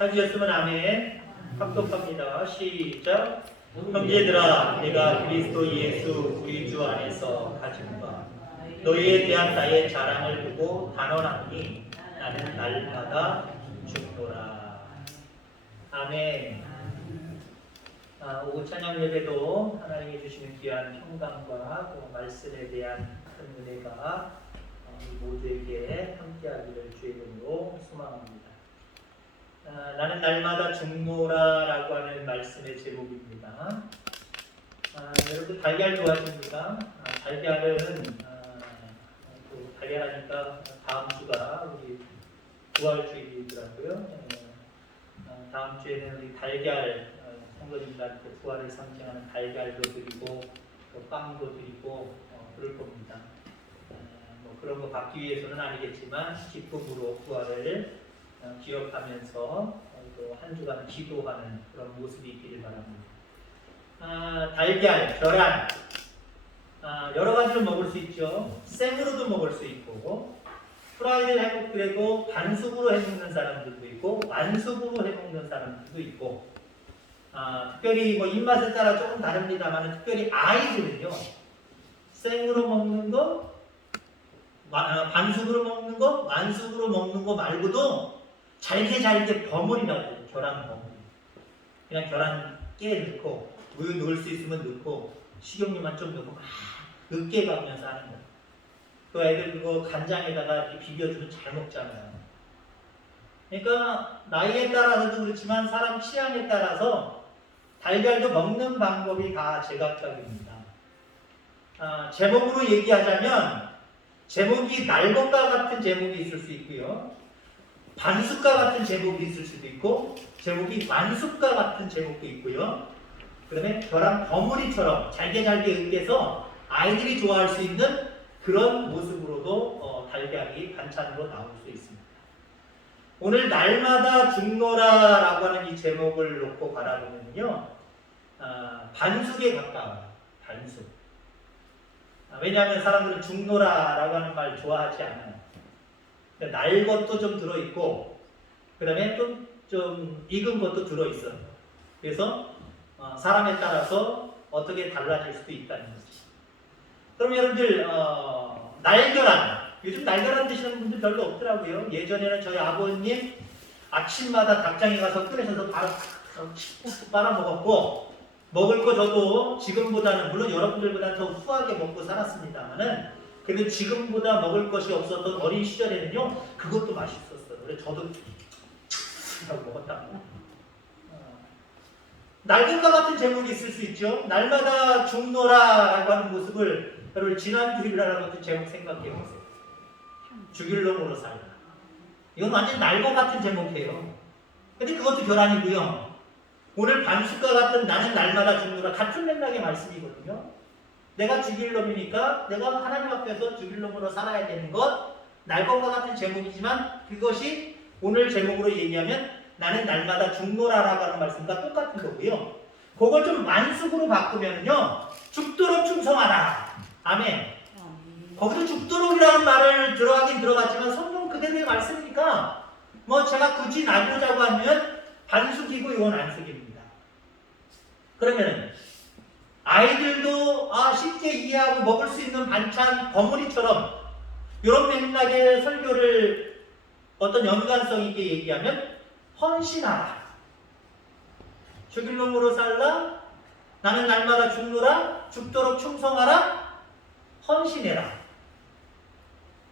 찾으셨으면 아멘. 합독합니다. 시작. 형제들아, 내가 그리스도 예수 우리 주 안에서 가진 바 너희에 대한 나의 자랑을 두고 단언하니 나는 날마다 죽노라. 아멘. 오후 찬양 예배도 하나님이 주시는 귀한 평강과 또 말씀에 대한 큰 은혜가 모두에게 함께하기를 주의 이름으로 소망합니다. 나는 날마다 죽노라라고 하는 말씀의 제목입니다. 여러분 달걀 좋아하십니까? 달걀은 또 달걀하니까 다음 주가 우리 부활주일이더라고요. 다음 주에는 우리 달걀 성도님들한테 부활을 상징하는 달걀도 드리고 또 빵도 드리고 그럴 겁니다. 뭐 그런 거 받기 위해서는 아니겠지만 기쁨으로 부활을 기억하면서 또 한 주간 기도하는 그런 모습이 있기를 바랍니다. 달걀, 계란 여러 가지로 먹을 수 있죠. 생으로도 먹을 수 있고 프라이를 해먹더라도 반숙으로 해먹는 사람들도 있고 완숙으로 해먹는 사람들도 있고 특별히 뭐 입맛에 따라 조금 다릅니다만 특별히 아이들은요 생으로 먹는 거 반숙으로 먹는 거 완숙으로 먹는 거 말고도 잘게 버무리라고 해요. 계란 버무리. 그냥 계란 깨 넣고 우유 넣을 수 있으면 넣고 식용유만 좀 넣고 막 으깨 가면서 하는 거예요. 그 애들 그거 간장에다가 비벼주면 잘 먹잖아요. 그러니까 나이에 따라서도 그렇지만 사람 취향에 따라서 달걀도 먹는 방법이 다 제각각입니다. 제목으로 얘기하자면 제목이 날 것과 같은 제목이 있을 수 있고요. 반숙과 같은 제목이 있을 수도 있고 제목이 완숙과 같은 제목도 있고요. 그다음에 계란 버무리처럼 잘게 으깨서 아이들이 좋아할 수 있는 그런 모습으로도 달걀이 반찬으로 나올 수 있습니다. 오늘 날마다 죽노라라고 하는 이 제목을 놓고 바라보면요. 반숙에 가까워요. 반숙. 왜냐하면 사람들은 죽노라라고 하는 말 좋아하지 않아요. 날 것도 좀 들어있고 그 다음에 좀 익은 것도 들어있어요. 그래서 사람에 따라서 어떻게 달라질 수도 있다는 거죠. 그럼 여러분들 날계란 요즘 날계란 드시는 분들 별로 없더라고요. 예전에는 저희 아버님 아침마다 닭장에 가서 끓여서 바로 빨아먹었고 먹을 거 저도 지금보다는 물론 여러분들보다는 더 후하게 먹고 살았습니다만은 그래도 지금보다 먹을 것이 없었던 어린 시절에는요 그것도 맛있었어요. 그래서 저도 하고 먹었다고. 날것과 같은 제목이 있을 수 있죠. 날마다 죽노라라고 하는 모습을 여러분 지난 주일이라는 것도 제목 생각해 보세요. 죽일 놈으로 살라. 이건 완전 날것 같은 제목이에요. 근데 그것도 계란이고요. 오늘 반숙과 같은 나는 날마다 죽노라 같은 맥락의 말씀이거든요. 내가 죽일 놈이니까 내가 하나님 앞에서 죽일 놈으로 살아야 되는 것 날것과 같은 제목이지만 그것이 오늘 제목으로 얘기하면 나는 날마다 죽노라라고 하는 말씀과 똑같은 거고요. 그걸 좀 완숙으로 바꾸면요 죽도록 충성하라. 아멘. 거기서 죽도록이라는 말을 들어가긴 들어갔지만 성경 그대로의 말씀이니까 뭐 제가 굳이 나누자고 하면 반숙이고 이건 안숙입니다. 그러면 아이들도 쉽게 이해하고 먹을 수 있는 반찬 버무리처럼 이런 맥락의 설교를 어떤 연관성 있게 얘기하면 헌신하라. 죽일 놈으로 살라. 나는 날마다 죽노라. 죽도록 충성하라. 헌신해라.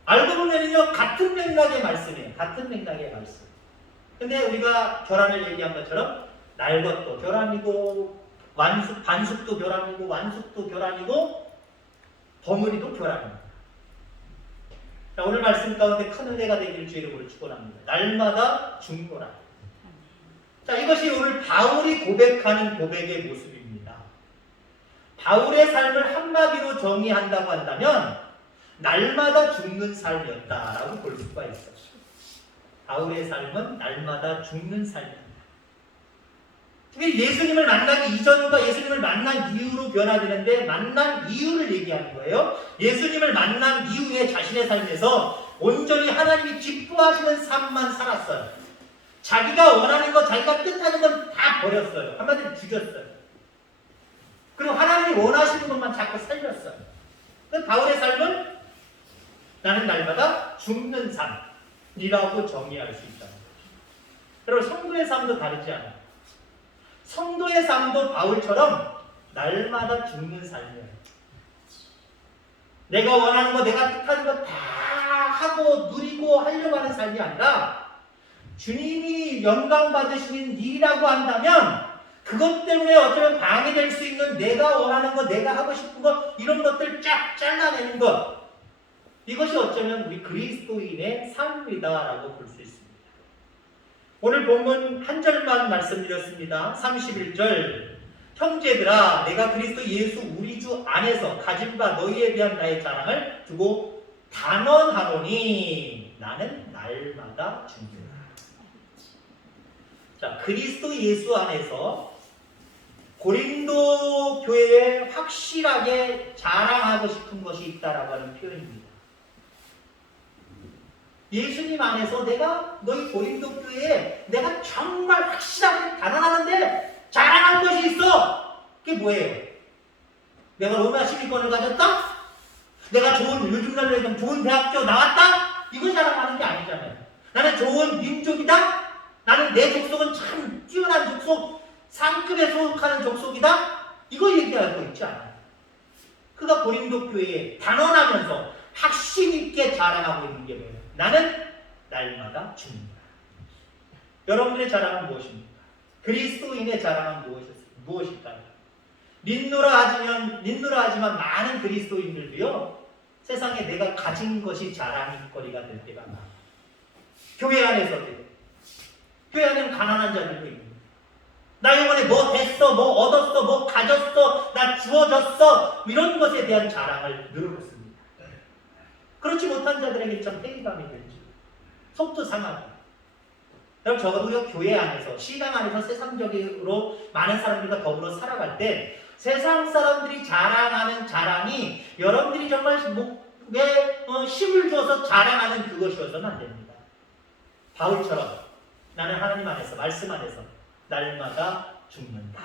알고 보면요 같은 맥락의 말씀이에요. 같은 맥락의 말씀. 근데 우리가 계란을 얘기한 것처럼 날 것도 계란이고 반숙도 계란이고 완숙도 계란이고 버무리도 계란입니다. 자, 오늘 말씀 가운데 큰 은혜가 되기를 주의 이름으로 축원합니다. 날마다 죽노라. 자, 이것이 오늘 바울이 고백하는 고백의 모습입니다. 바울의 삶을 한마디로 정의한다고 한다면 날마다 죽는 삶이었다라고 볼 수가 있어요. 바울의 삶은 날마다 죽는 삶입니다. 특히 예수님을 만나기 이전과 예수님을 만난 이후로 변화되는데 만난 이유를 얘기하는 거예요. 예수님을 만난 이후에 자신의 삶에서 온전히 하나님이 기뻐하시는 삶만 살았어요. 자기가 원하는 것, 자기가 뜻하는 건 다 버렸어요. 한마디로 죽였어요. 그리고 하나님이 원하시는 것만 자꾸 살렸어요. 그 바울의 삶은 나는 날마다 죽는 삶이라고 정의할 수 있다는 거죠. 여러분, 성도의 삶도 다르지 않아요. 성도의 삶도 바울처럼 날마다 죽는 삶이에요. 내가 원하는 거, 내가 뜻하는 거 다 하고 누리고 하려고 하는 삶이 아니라 주님이 영광 받으시는 일이라고 한다면 그것 때문에 어쩌면 방해될 수 있는 내가 원하는 거, 내가 하고 싶은 거, 이런 것들 쫙 잘라내는 것, 이것이 어쩌면 우리 그리스도인의 삶이다라고 볼 수 있습니다. 오늘 본문 한 절만 말씀드렸습니다. 31절, 형제들아 내가 그리스도 예수 우리 주 안에서 가진 바 너희에 대한 나의 자랑을 두고 단언하노니 나는 날마다 죽는다. 자, 그리스도 예수 안에서 고린도 교회에 확실하게 자랑하고 싶은 것이 있다라고 하는 표현입니다. 예수님 안에서 내가 너희 고린도 교회에 내가 정말 확실하게 단언하는데 자랑한 것이 있어. 그게 뭐예요? 내가 로마 시민권을 가졌다? 내가 요즘 날로 얘기하면 좋은 대학교 나왔다? 이거 자랑하는 게 아니잖아요. 나는 좋은 민족이다? 나는 내 족속은 참 뛰어난 족속, 상급에 속하는 족속이다? 이거 얘기하고 있지 않아요. 그가 고린도 교회에 단언하면서 확신 있게 자랑하고 있는 게 뭐예요? 나는 날마다 죽는다. 여러분들의 자랑은 무엇입니까? 그리스도인의 자랑은 무엇일까요? 린노라 하지만 많은 그리스도인들도요, 세상에 내가 가진 것이 자랑거리가 될 때가 많아요. 교회 안에서도, 교회 안에는 가난한 자들도 있습니다. 나 이번에 뭐 됐어, 뭐 얻었어, 뭐 가졌어, 나 주어졌어, 이런 것에 대한 자랑을 늘어놓습니다. 그렇지 못한 자들에게 참 회의감이 들죠. 속도 상하고. 그럼 적어도 교회 안에서, 시당 안에서 세상적으로 많은 사람들과 더불어 살아갈 때 세상 사람들이 자랑하는 자랑이 여러분들이 정말 목에 힘을 줘서 자랑하는 그것이어서는 안 됩니다. 바울처럼 나는 하나님 안에서, 말씀 안에서 날마다 죽는다.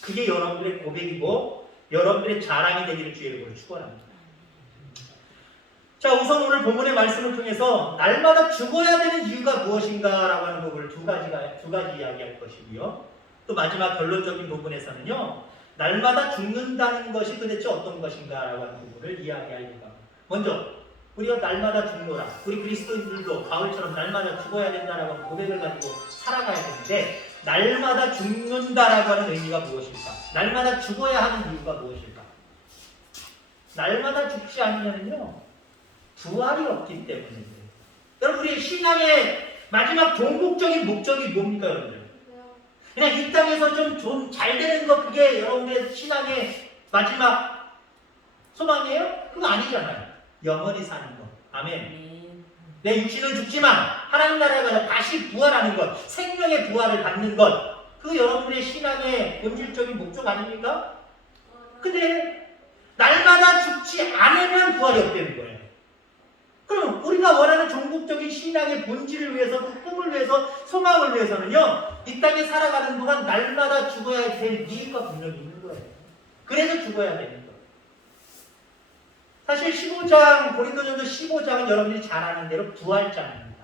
그게 여러분들의 고백이고 여러분들의 자랑이 되기를 주의 이름으로 축원합니다. 자, 우선 오늘 본문의 말씀을 통해서 날마다 죽어야 되는 이유가 무엇인가라고 하는 부분을 두 가지 이야기할 것이고요. 또 마지막 결론적인 부분에서는요, 날마다 죽는다는 것이 도대체 어떤 것인가라고 하는 부분을 이야기하려고 합니다. 먼저 우리가 날마다 죽노라. 우리 그리스도인들도 바울처럼 날마다 죽어야 된다라고 하는 고백을 가지고 살아가야 되는데, 날마다 죽는다라고 하는 의미가 무엇일까? 날마다 죽어야 하는 이유가 무엇일까? 날마다 죽지 않으면요, 부활이 없기 때문이에요. 여러분, 우리 신앙의 마지막 종국적인 목적이 뭡니까, 여러분들? 그냥 이 땅에서 좀 잘 되는 것, 그게 여러분의 신앙의 마지막 소망이에요? 그거 아니잖아요. 영원히 사는 것. 아멘. 내 육신은 죽지만 하나님 나라에 가서 다시 부활하는 것, 생명의 부활을 받는 것, 그거 여러분의 신앙의 본질적인 목적 아닙니까? 근데 날마다 죽지 않으면 부활이 없다는 거예요. 그럼 우리가 원하는 종국적인 신앙의 본질을 위해서, 그 꿈을 위해서, 소망을 위해서는요, 이 땅에 살아가는 동안 날마다 죽어야 될 이유가 분명히 있는 거예요. 그래서 죽어야 되는 거예요. 사실 15장, 고린도전서 15장은 여러분들이 잘 아는 대로 부활장입니다.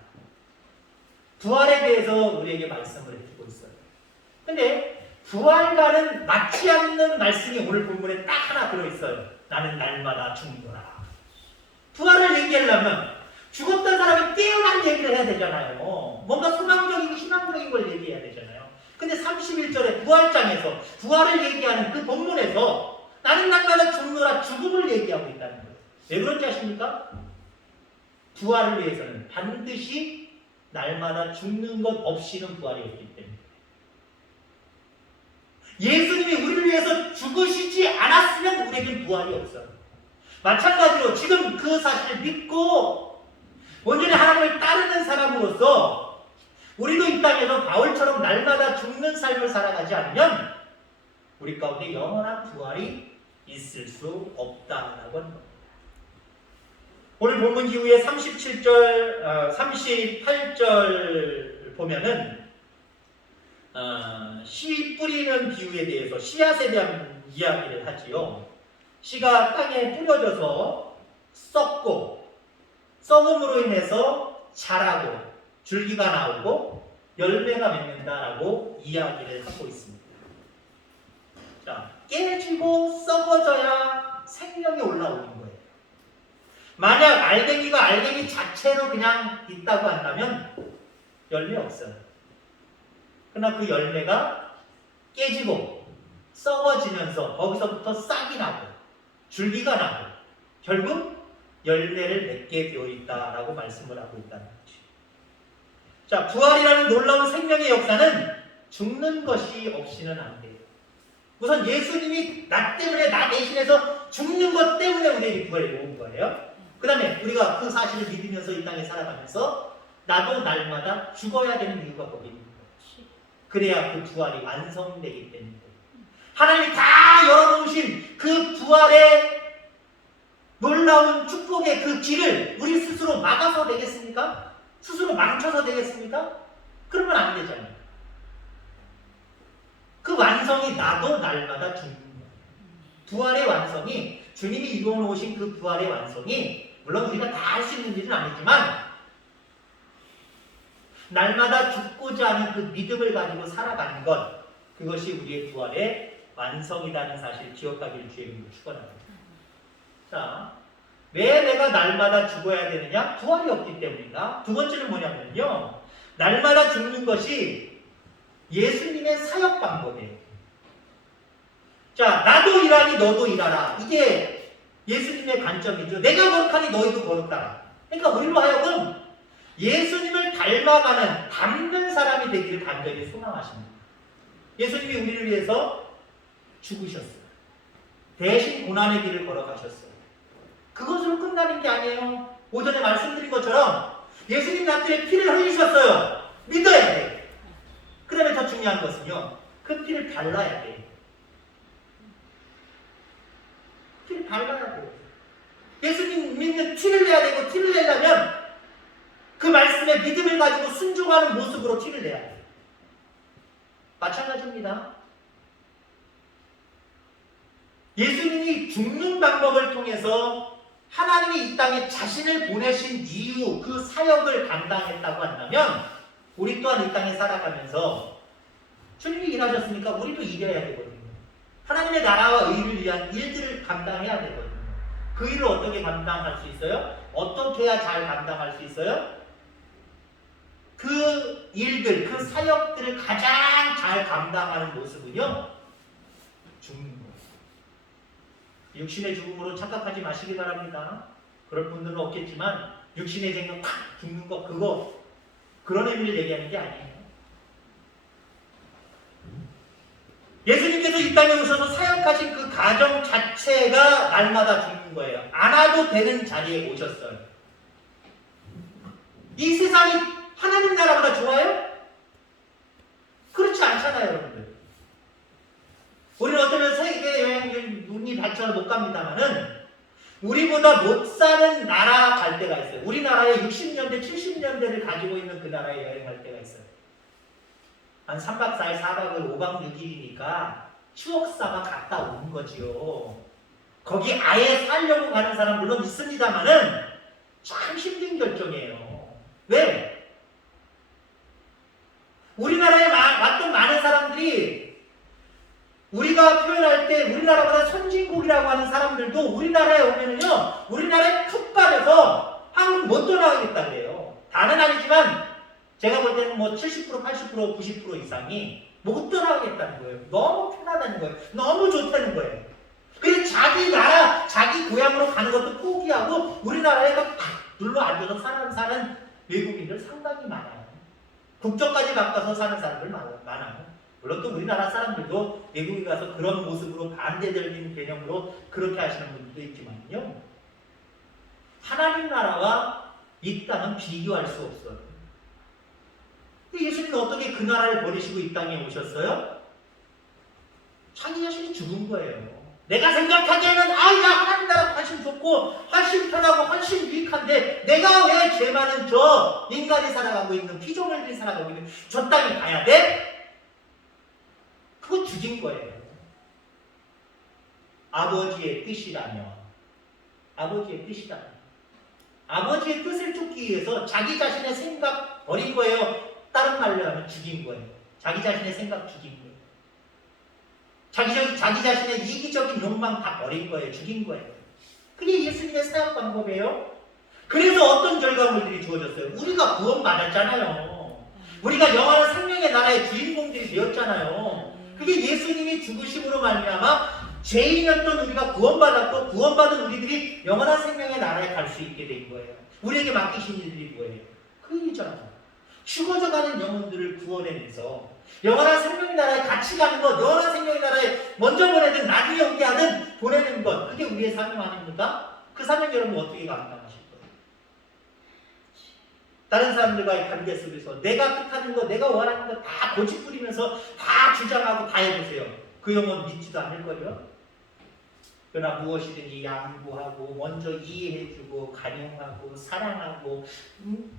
부활에 대해서 우리에게 말씀을 해주고 있어요. 근데 부활과는 맞지 않는 말씀이 오늘 본문에 딱 하나 들어있어요. 나는 날마다 죽노라. 부활을 얘기하려면 죽었던 사람이 깨어난 얘기를 해야 되잖아요. 뭔가 소망적이고 희망적인 걸 얘기해야 되잖아요. 근데 31절에 부활장에서 부활을 얘기하는 그 본문에서 나는 날마다 죽노라, 죽음을 얘기하고 있다는 거예요. 왜 그런지 아십니까? 부활을 위해서는 반드시 날마다 죽는 것 없이는 부활이 없기 때문에. 예수님이 우리를 위해서 죽으시지 않았으면 우리에겐 부활이 없어요. 마찬가지로 지금 그 사실을 믿고 온전히 하나님을 따르는 사람으로서 우리도 이 땅에서 바울처럼 날마다 죽는 삶을 살아가지 않으면 우리 가운데 영원한 부활이 있을 수 없다라고 하는 겁니다. 오늘 본문 이후에 38절 보면은 씨 뿌리는 비유에 대해서 씨앗에 대한 이야기를 하지요. 씨가 땅에 뿌려져서 썩고 썩음으로 인해서 자라고 줄기가 나오고 열매가 맺는다라고 이야기를 하고 있습니다. 자, 깨지고 썩어져야 생명이 올라오는 거예요. 만약 알갱이가 알갱이 자체로 그냥 있다고 한다면 열매 없어요. 그러나 그 열매가 깨지고 썩어지면서 거기서부터 싹이 나고 줄기가 나고 결국 열매를 맺게 되어 있다라고 말씀을 하고 있다는 거죠. 자, 부활이라는 놀라운 생명의 역사는 죽는 것이 없이는 안 돼요. 우선 예수님이 나 때문에 나 대신해서 죽는 것 때문에 우리에게 부활이 온 거예요. 그 다음에 우리가 그 사실을 믿으면서 이 땅에 살아가면서 나도 날마다 죽어야 되는 이유가 거기 있는 거예요. 그래야 그 부활이 완성되기 때문에 하나님이 다 열어놓으신 그 부활의 놀라운 축복의 그 길을 우리 스스로 막아서 되겠습니까? 스스로 망쳐서 되겠습니까? 그러면 안 되잖아요. 그 완성이 나도 날마다 죽는 거예요. 부활의 완성이 주님이 이루어놓으신 그 부활의 완성이 물론 우리가 다 할 수 있는 일은 아니지만 날마다 죽고자 하는 그 믿음을 가지고 살아가는 것, 그것이 우리의 부활의 완성이라는 사실을 기억하기를 주의 이름으로 축원합니다. 자, 왜 내가 날마다 죽어야 되느냐? 부활이 없기 때문인가? 두 번째는 뭐냐면요, 날마다 죽는 것이 예수님의 사역 방법이에요. 자, 나도 일하니 너도 일하라. 이게 예수님의 관점이죠. 내가 거룩하니 너희도 거룩하라. 그러니까 우리로 하여금 예수님을 닮아가는 닮는 사람이 되기를 간절히 소망하십니다. 예수님이 우리를 위해서 죽으셨어요. 대신 고난의 길을 걸어가셨어요. 그것으로 끝나는 게 아니에요. 오전에 말씀드린 것처럼 예수님 나한테 피를 흘리셨어요. 믿어야 돼. 그 다음에 더 중요한 것은요, 그 피를 발라야 돼. 피를 발라야 돼요. 예수님 믿는 티를 내야 되고, 티를 내려면 그 말씀에 믿음을 가지고 순종하는 모습으로 티를 내야 돼요. 마찬가지입니다. 예수님이 죽는 방법을 통해서 하나님이 이 땅에 자신을 보내신 이유, 그 사역을 감당했다고 한다면 우리 또한 이 땅에 살아가면서 주님이 일하셨으니까 우리도 일해야 되거든요. 하나님의 나라와 의를 위한 일들을 감당해야 되거든요. 그 일을 어떻게 감당할 수 있어요? 어떻게 해야 잘 감당할 수 있어요? 그 일들, 그 사역들을 가장 잘 감당하는 모습은요, 죽는 거예요. 육신의 죽음으로 착각하지 마시기 바랍니다. 그럴 분들은 없겠지만 육신의 생각 탁 죽는 거, 그거 그런 의미를 얘기하는 게 아니에요. 예수님께서 이 땅에 오셔서 사역하신 그 가정 자체가 날마다 죽는 거예요. 안 와도 되는 자리에 오셨어요. 이 세상이 하나님 나라보다 좋아요? 그렇지 않잖아요, 여러분들. 우리는 어쩌면 세계 여행을 눈이 닿쳐서 못 갑니다만은 우리보다 못 사는 나라 갈 때가 있어요. 우리나라에 60년대, 70년대를 가지고 있는 그 나라에 여행할 때가 있어요. 한 3박 4일, 4박을 5박 6일이니까 추억사가 갔다 온 거지요. 거기 아예 살려고 가는 사람 물론 있습니다만은 참 힘든 결정이에요. 왜? 우리나라에 왔던 많은 사람들이 우리가 표현할 때 우리나라보다 선진국이라고 하는 사람들도 우리나라에 오면은요, 우리나라에 푹 빠져서 한국 못 떠나가겠다 그래요. 다는 아니지만 제가 볼 때는 뭐 70%, 80%, 90% 이상이 못 떠나가겠다는 거예요. 너무 편하다는 거예요. 너무 좋다는 거예요. 그래서 자기 나라, 자기 고향으로 가는 것도 포기하고 우리나라에 딱 눌러 앉아서 사는 외국인들 상당히 많아요. 국적까지 바꿔서 사는 사람들 많아요. 물론 또 우리나라 사람들도 외국에 가서 그런 모습으로 반대적인 개념으로 그렇게 하시는 분들도 있지만요. 하나님 나라와 이 땅은 비교할 수 없어요. 예수님은 어떻게 그 나라를 버리시고 이 땅에 오셨어요? 자기 자신이 죽은 거예요. 내가 생각하기에는 야 하나님 나라 훨씬 좋고 훨씬 편하고 훨씬 유익한데 내가 왜 죄 많은 저 인간이 살아가고 있는 피조물들이 살아가고 있는 저 땅에 가야 돼? 그거 죽인 거예요. 아버지의 뜻이라며 아버지의 뜻을 쫓기 위해서 자기 자신의 생각 버린 거예요. 다른 말로 하면 죽인 거예요. 자기 자신의 생각 죽인 거예요. 자기 자신의 이기적인 욕망 다 버린 거예요. 죽인 거예요. 그게 예수님의 사역 방법이에요. 그래서 어떤 결과물들이 주어졌어요? 우리가 구원받았잖아요. 우리가 영원한 생명의 나라의 주인공들이 되었잖아요. 그게 예수님이 죽으심으로 말미암아 죄인이었던 우리가 구원받았고 구원받은 우리들이 영원한 생명의 나라에 갈 수 있게 된 거예요. 우리에게 맡기신 일들이 뭐예요? 그 일이잖아요. 죽어져가는 영혼들을 구원해내서 영원한 생명의 나라에 같이 가는 것, 영원한 생명의 나라에 먼저 보내든 나중에 오게 하든 보내는 것, 그게 우리의 사명 아닙니까? 그 사명 여러분 어떻게 감당하실 거예요? 다른 사람들과의 관계 속에서 내가 뜻하는 것, 내가 원하는 것 다 고집부리면서 다 주장하고 다 해보세요. 그 영혼 믿지도 않을 거예요. 그러나 무엇이든지 양보하고 먼저 이해해주고 간용하고 사랑하고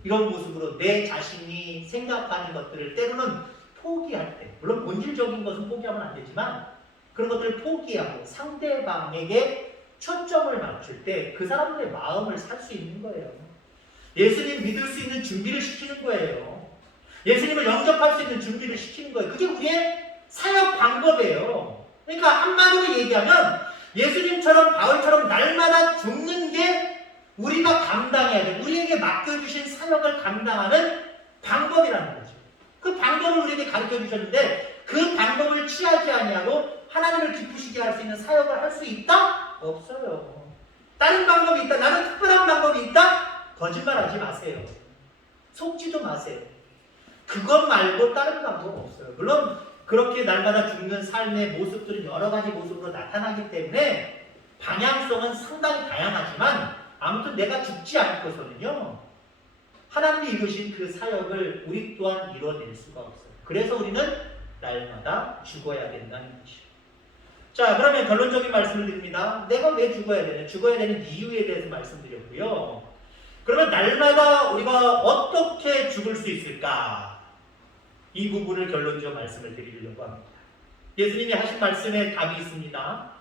이런 모습으로 내 자신이 생각하는 것들을 때로는 포기할 때, 물론 본질적인 것은 포기하면 안 되지만 그런 것들을 포기하고 상대방에게 초점을 맞출 때 그 사람들의 마음을 살 수 있는 거예요. 예수님 믿을 수 있는 준비를 시키는 거예요. 예수님을 영접할 수 있는 준비를 시키는 거예요. 그게 우리의 사역 방법이에요. 그러니까 한마디로 얘기하면 예수님처럼 바울처럼 날마다 죽는 게 우리가 감당해야 돼. 우리에게 맡겨주신 사역을 감당하는 방법이라는 거죠. 그 방법을 우리에게 가르쳐 주셨는데 그 방법을 취하지 아니하고 하나님을 기쁘시게 할 수 있는 사역을 할 수 있다? 없어요. 다른 방법이 있다. 나는 특별한 방법이 있다? 거짓말하지 마세요. 속지도 마세요. 그것 말고 다른 방법 없어요. 물론 그렇게 날마다 죽는 삶의 모습들은 여러 가지 모습으로 나타나기 때문에 방향성은 상당히 다양하지만 아무튼 내가 죽지 않고서는요 하나님이 이루신 그 사역을 우리 또한 이뤄낼 수가 없어요. 그래서 우리는 날마다 죽어야 된다는 것이죠. 자, 그러면 결론적인 말씀을 드립니다. 내가 왜 죽어야 되냐? 죽어야 되는 이유에 대해서 말씀드렸고요. 그러면 날마다 우리가 어떻게 죽을 수 있을까? 이 부분을 결론적으로 말씀을 드리려고 합니다. 예수님이 하신 말씀에 답이 있습니다.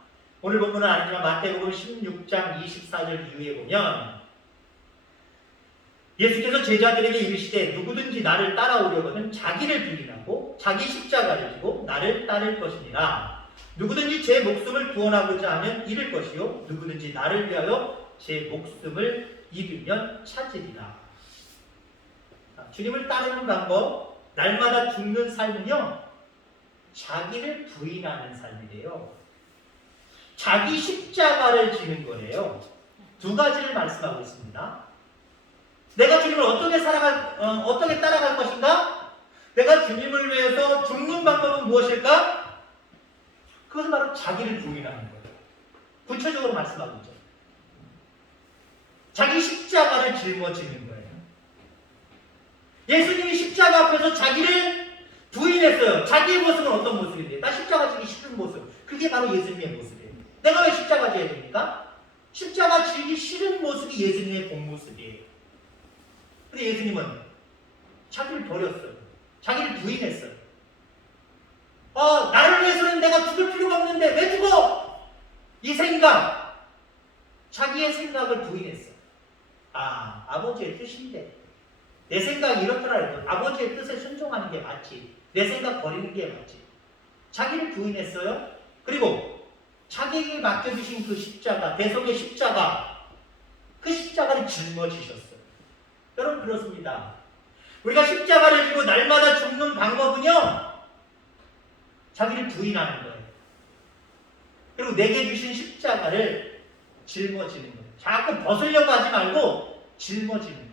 오늘 본문은 아니지만 마태복음 16장 24절 이후에 보면 예수께서 제자들에게 이르시되 누구든지 나를 따라오려거든 자기를 부인하고 자기 십자가를 지고 나를 따를 것이니라. 누구든지 제 목숨을 구원하고자 하면 잃을 것이요 누구든지 나를 위하여 제 목숨을 잃으면 찾으리라. 주님을 따르는 방법, 날마다 죽는 삶은요 자기를 부인하는 삶이래요. 자기 십자가를 지는 거래요. 두 가지를 말씀하고 있습니다. 내가 주님을 어떻게 따라갈 것인가? 내가 주님을 위해서 죽는 방법은 무엇일까? 그것은 바로 자기를 부인하는 거예요. 구체적으로 말씀하고 있죠. 자기 십자가를 짊어지는 거예요. 예수님이 십자가 앞에서 자기를 부인했어요. 자기의 모습은 어떤 모습인데? 나 십자가 지기 싫은 모습. 그게 바로 예수님의 모습이에요. 내가 왜 십자가 져야 됩니까? 십자가 지기 싫은 모습이 예수님의 본 모습이에요. 근데 예수님은 자기를 버렸어요. 자기를 부인했어요. 나를 위해서는 내가 죽을 필요가 없는데 왜 죽어? 이 생각, 자기의 생각을 부인했어요. 아버지의 뜻인데 내 생각이 이렇더라 해도 아버지의 뜻에 순종하는 게 맞지. 내 생각 버리는 게 맞지. 자기를 부인했어요. 그리고 자기에게 맡겨주신 그 십자가, 대속의 십자가, 그 십자가를 짊어지셨어요. 여러분 그렇습니다. 우리가 십자가를 지고 날마다 죽는 방법은요 자기를 부인하는 거예요. 그리고 내게 주신 십자가를 짊어지는 거예요. 자꾸 벗으려고 하지 말고 짊어지는 거예요.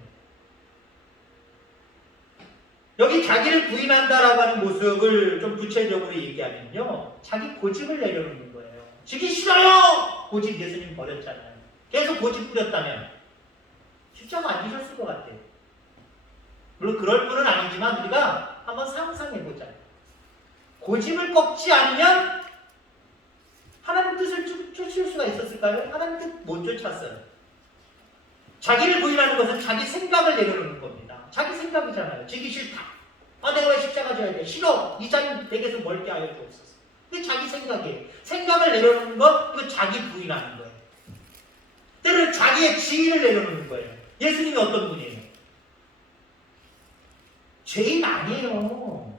여기 자기를 부인한다라고 하는 모습을 좀 구체적으로 얘기하면요 자기 고집을 내려놓는 거예요. 지기 싫어요! 고집 예수님 버렸잖아요. 계속 고집 부렸다면 십자가 안 지셨을 것 같아요. 물론 그럴 뿐은 아니지만 우리가 한번 상상해보자. 고집을 꺾지 않으면 하나님 뜻을 쫓을 수가 있었을까요? 하나님께 못 쫓았어요. 자기를 부인하는 것은 자기 생각을 내려놓는 겁니다. 자기 생각이잖아요. 지기 싫다. 내가 왜 십자가 져야 돼? 싫어. 이 자는 내게서 멀게 하여 주옵소서. 그게 자기 생각이에요. 생각을 내려놓는 것, 이거 자기 부인하는 거예요. 때로는 자기의 지위를 내려놓는 거예요. 예수님이 어떤 분이에요? 죄인 아니에요.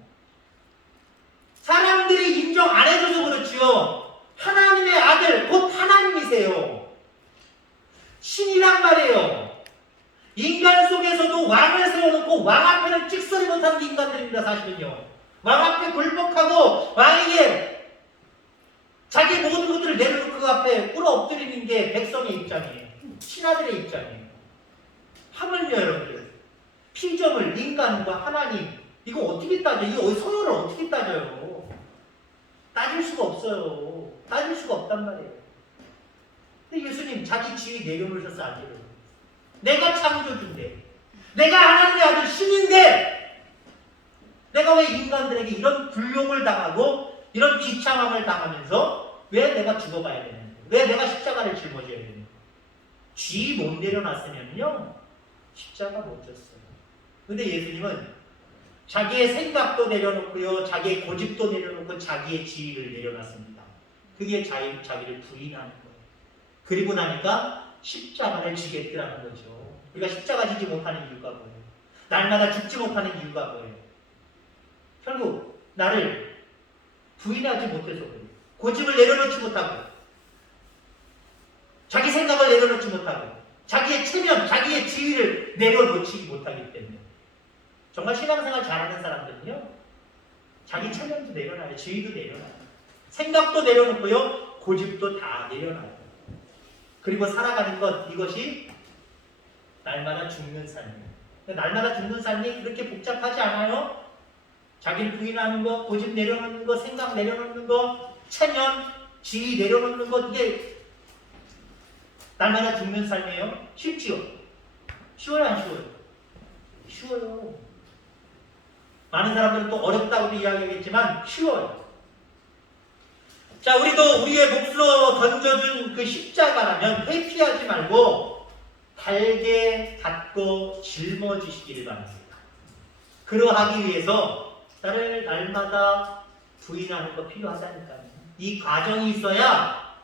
사람들이 인정 안 해줘서 그렇지요. 하나님의 아들, 곧 하나님이세요. 신이란 말이에요. 인간 속에서도 왕을 세워놓고 왕 앞에는 찍소리 못하는 인간들입니다. 사실은요. 왕 앞에 굴복하고 왕에게 자기 모든 것들을 내려놓고 그 앞에 꿇어 엎드리는 게 백성의 입장이에요. 신하들의 입장이에요. 하물며 여러분들, 피조물, 인간과 하나님, 이거 어떻게 따져? 이거 서로를 어떻게 따져요? 따질 수가 없어요. 따질 수가 없단 말이에요. 근데 예수님 자기 지위 내려놓으셔서 아기를 내가 창조주인데, 내가 하나님의 아들 신인데, 내가 왜 인간들에게 이런 불용을 당하고 이런 비참함을 당하면서 왜 내가 죽어가야 되는데, 왜 내가 십자가를 짊어져야 되는데? 쥐 못 내려놨으면요 십자가 못 졌어요. 근데 예수님은 자기의 생각도 내려놓고요, 자기의 고집도 내려놓고 자기의 지위를 내려놨습니다. 그게 자기를 부인하는 거예요. 그리고 나니까 십자가를 지겠더라는 거죠. 우리가 십자가 지지 못하는 이유가 뭐예요? 날마다 죽지 못하는 이유가 뭐예요? 결국 나를 부인하지 못해서 그래요. 고집을 내려놓지 못하고, 자기 생각을 내려놓지 못하고, 자기의 체면, 자기의 지위를 내려놓지 못하기 때문에. 정말 신앙생활 잘하는 사람들은요, 자기 체면도 내려놔요. 지위도 내려놔요. 생각도 내려놓고요, 고집도 다 내려놔요. 그리고 살아가는 것, 이것이 날마다 죽는 삶이에요. 날마다 죽는 삶이 그렇게 복잡하지 않아요? 자기를 부인하는 것, 고집 내려놓는 것, 생각 내려놓는 것, 체면, 지위 내려놓는 것, 이게 날마다 죽는 삶이에요? 쉽지요? 쉬워요, 안 쉬워요? 쉬워요. 많은 사람들은 또 어렵다고도 이야기하겠지만 쉬워요. 자, 우리도 우리의 몫으로 던져준 그 십자가라면 회피하지 말고 달게 갖고 짊어지시기를 바랍니다. 그러하기 위해서 나를 날마다 부인하는 거 필요하다니까요. 이 과정이 있어야,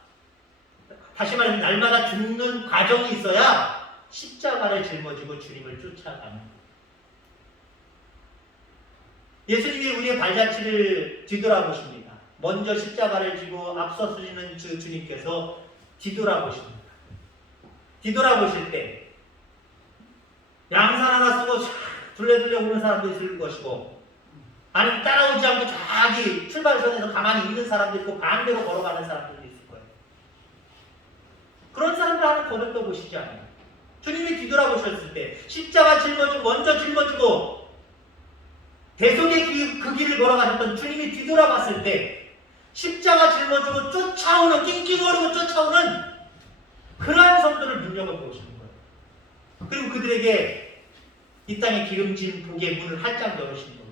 다시 말하면 날마다 죽는 과정이 있어야 십자가를 짊어지고 주님을 쫓아가는 거예요. 예수님이 우리의 발자취를 뒤돌아보십니다. 먼저 십자가를 지고 앞서시는 주님께서 뒤돌아보십니다. 뒤돌아보실 때 양산 하나 쓰고 둘레둘레 오는 사람도 있을 것이고, 아니면 따라오지 않고 자기 출발선에서 가만히 있는 사람도 있고 반대로 걸어가는 사람들도 있을 거예요. 그런 사람들 하는 거듭도 보시지 않아요. 주님이 뒤돌아보셨을 때 십자가 짊어지고 먼저 짊어지고 대속의 그 길을 걸어가셨던 주님이 뒤돌아봤을 때 십자가 짊어지고 쫓아오는, 낑낑거리고 쫓아오는 그러한 성도를 눈여겨보시는 거예요. 그리고 그들에게 이 땅의 기름진 복의 문을 활짝 열으시는 거예요.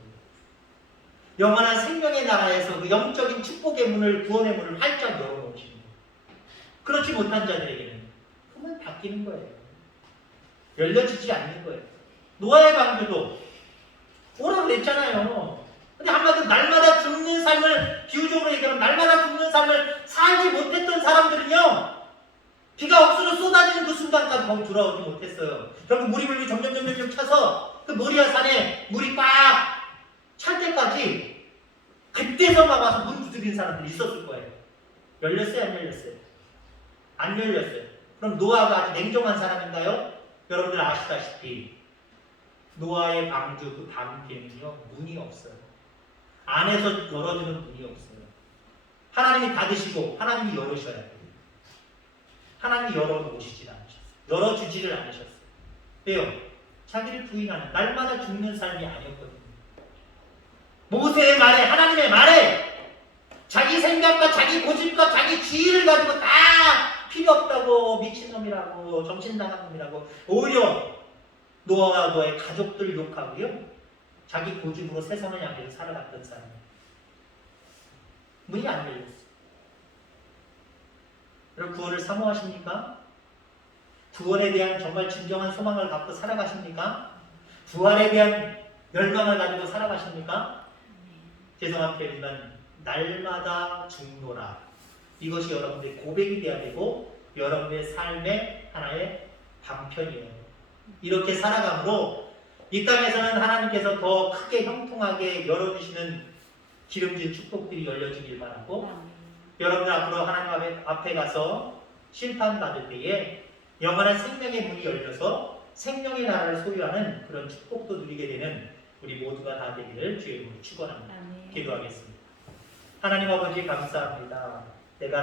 영원한 생명의 나라에서 그 영적인 축복의 문을, 구원의 문을 활짝 열어놓으시는 거예요. 그렇지 못한 자들에게는 그 문이 닫히는 거예요. 열려지지 않는 거예요. 노아의 방주도 오라고 그랬잖아요. 근데 한마디로 날마다 죽는 삶을, 비유적으로 얘기하면 날마다 죽는 삶을 살지 못했던 사람들은요, 비가 억수로 쏟아지는 그 순간까지 거기 돌아오지 못했어요. 결국 물이 점점 차서 그 모리아 산에 물이 꽉 찰 때까지 그때서만 와서 문 두드리는 사람들이 있었을 거예요. 열렸어요, 안 열렸어요? 안 열렸어요. 그럼 노아가 아주 냉정한 사람인가요? 여러분들 아시다시피 노아의 방주 그 방주에는요 문이 없어요. 안에서 열어주는 문이 없어요. 하나님이 닫으시고 하나님이 열으셔야 돼요. 하나님이 열어놓으시질 않으셨어요. 열어주지를 않으셨어요. 왜요? 자기를 부인하는 날마다 죽는 삶이 아니었거든요. 모세의 말에, 하나님의 말에 자기 생각과 자기 고집과 자기 지위를 가지고 다 필요 없다고, 미친놈이라고, 정신나간 놈이라고 오히려 노아와 노아의 가족들 욕하고요, 자기 고집으로 세상을 향해서 살아갔던 사람이에요. 문이 안 열렸어요. 여러분 구원을 사모하십니까? 구원에 대한 정말 진정한 소망을 갖고 살아가십니까? 부활에 대한 열망을 가지고 살아가십니까? 죄송한 표현이지만 날마다 죽노라. 이것이 여러분들의 고백이 되어야 되고 여러분의 삶의 하나의 방편이에요. 이렇게 살아감으로 이 땅에서는 하나님께서 더 크게 형통하게 열어주시는 기름진 축복들이 열려주길 바라고 여러분들 앞으로 하나님 앞에 가서 심판받을 때에 영원한 생명의 문이 열려서 생명의 나라를 소유하는 그런 축복도 누리게 되는 우리 모두가 다 되기를 주의 이름으로 축원합니다. 기도하겠습니다. 하나님 아버지 감사합니다.